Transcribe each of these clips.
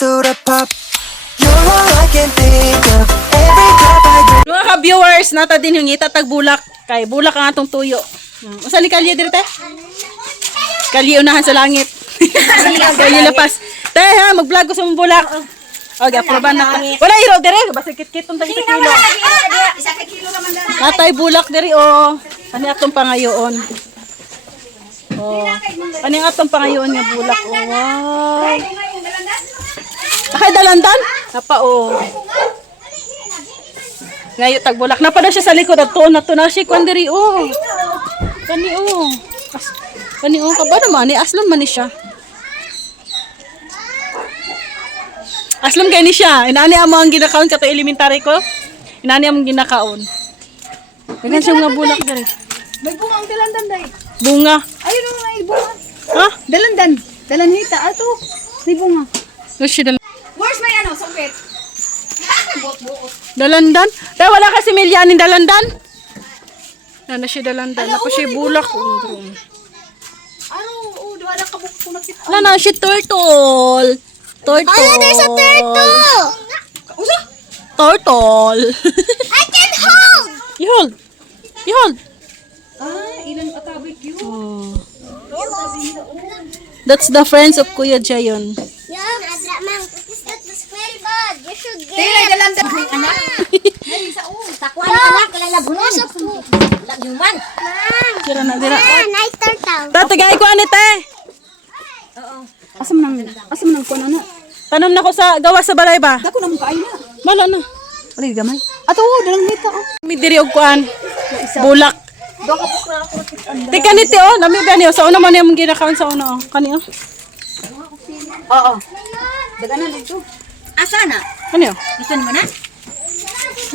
soda pop. You're all I can think of. Every cup I drink. Mga ka-viewers, nata din yung itatag bulak. Kay bulak ang atong tuyo. Usa ni kalye diri te? Kalye unahan sa langit. Kalye lapas. Te ha, mag-vlog ko sa mong bulak. Okay, aproban na ta. Wala iro diri, basta kit-kit tong tagi sa kilo. Isa ka kilo naman dyan. Natay bulak diri oh. Ani atong pangayoon. Oh. Ani atong pangayoon nga bulak. Oh, wow. Nakay dalandan? Napa oh. Ngayo tagbulak. Napa na siya sa likod ato na to na siya kwandiri oh. Kani oh. Kani oh kaba naman ni aslom man ni siya. Aslom kay ni siya. Inani amo ang ginakaon kato elementary ko. Inani amo ginakaon. Ganyan siya nga bulak diri. May bunga ang dalandan day. Bunga. Ayun o, may bunga. Ha? Dalandan. Dalanhita. Ato. May bunga. No siya Where's my ano? Sungkit. Buot-buot. dalandan. Tay wala kasi milyanin dalandan. Na siya dalandan. Napa siya bulak. Ano? Oh, wala ka buko na kita. Wala na siya turtle. Turtle. Oh, there's a turtle. Usa? Turtle. I can hold. You hold. You hold. Ah, ilang atabik yun. Oh. That's the friends of Kuya Jayon. Yeah, Mang, that was very bad. You should get. Tila, dalandan. Ay, anak. Ay, isa o. Takwa na anak, kailan na bulan. Lagyuman. Mang. Dira na, dira. Nice turtle. Tatagay ko ani te. Asam nang kuno na. Tanam na ko sa gawas sa balay ba? Dako na mo kaay na. Bala na. Ano yung gamay? Ato, dalanghita o. Mi diri og kuan. Bulak. Dako po na ako nakita. Tika niti oh, nami gani oh. Sa una man yung ginakaon sa una oh. Kani oh. Oo. Daganan dito. Asa na? Kani oh. Ito naman na?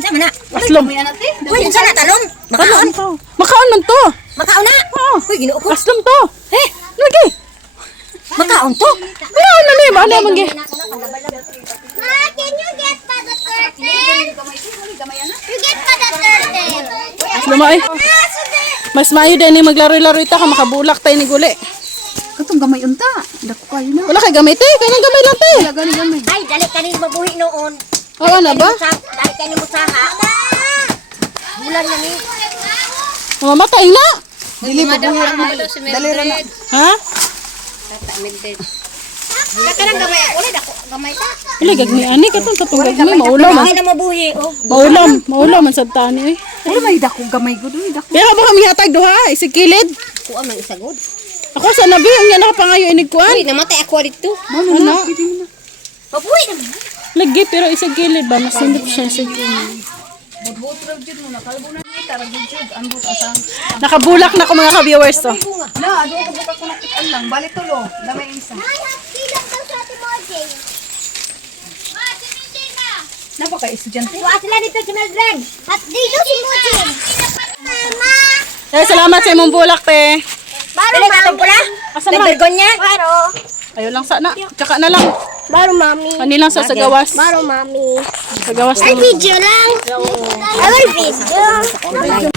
Asa man na? Aslom. May anak eh. Uy, saan na talong? Makaon to. Makaon man to. Makaon na. Oh. Uy, ginoo ko. Aslom to. Eh, lagi. Makaon to. Makaon na ni, ano man gi. Ma, can you get pa the turtle? You get pa the turtle. Aslom ay. Mas maayo din ni maglaro-laro ita ka makabulak tay ni guli. Katong gamay unta. Dako kayo na. Wala kay gamay te, kay gamay lang te. Wala gani gamay. Ay, dali ka rin mabuhi noon. Oo na ba? Dali ka rin mo saha. Bulan na ni. Mamamatay na. Dili pa buhi. Dali ra na. Ha? Kakarang gamay. Ulit ako. Gamay ta. Wala gagmi ani katong gagmi maulam. Ay na mabuhi. Oh. Maulam man sad tani eh. Ay, may dako gamay ko doon. Dako. Kaya ba kami hatag duha, isig kilid. Kuha man isagod. Ako sa nabi ang yan nakapangayo inig kuan. Uy, namatay ako dito. Mano na. Pwede mo na. Mabuhi naman. Lagi pero isig kilid ba masindot siya isig kilid. Budbut ra jud mo na kalbo na ni tara jud ambot asang. Nakabulak na ko mga ka-viewers to. Na, ado ko buka ko nakitaan lang. Bali tulo. Damay isa. Ay, happy lang daw sa ating mga Jay. Napaka estudyante. Tuwa sila dito si Mildred. At dito si Mujin. Mama. Eh, salamat sa imong bulak te. Baro, mami. Pula? Asa naman? Bergonya? Baro. Ayaw lang sana. Tsaka na lang. Baro, mami. Ani lang sa gawas. Baro, mami. Sa gawas Ay, lang. video lang. Ay, video.